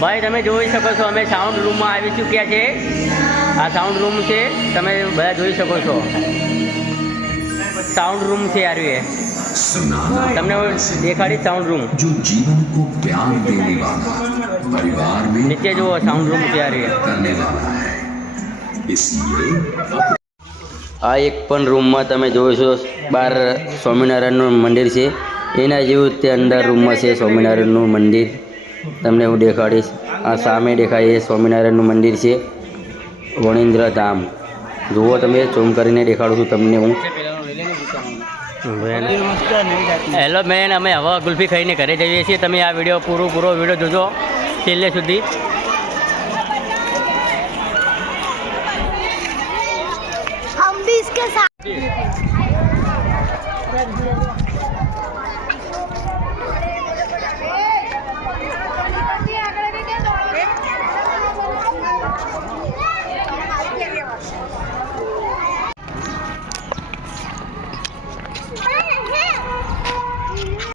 ભાઈ તમે જોઈ શકો છો અમે સાઉન્ડ રૂમમાં આવી ચૂક્યા છે। આ સાઉન્ડ રૂમ છે, તમે બધા જોઈ શકો છો। સાઉન્ડ રૂમ છે યાર, એ તમને દેખાડી સાઉન્ડ રૂમ जो जीवन को प्यार देने वाला परिवार में નીચે જુઓ સાઉન્ડ રૂમ છે યાર। करने वाला है, इसलिए આ એક પણ રૂમમાં તમે જોવો છો બહાર સ્વામિનારાયણનું મંદિર છે, એના જેવું તે અંદર રૂમમાં છે સ્વામિનારાયણનું મંદિર। તમને હું દેખાડીશ। આ સામે દેખાય એ સ્વામિનારાયણનું મંદિર છે, વણિન્દ્ર ધામ। જુઓ તમે, ઝૂમ કરીને દેખાડું છું તમને હું। હેલો બેન, અમે હવે ગુલ્ફી ખાઈને ઘરે જઈએ છીએ। તમે આ વિડીયો પૂરો વિડીયો જોજો છેલ્લે સુધી। हम भी इसके साथ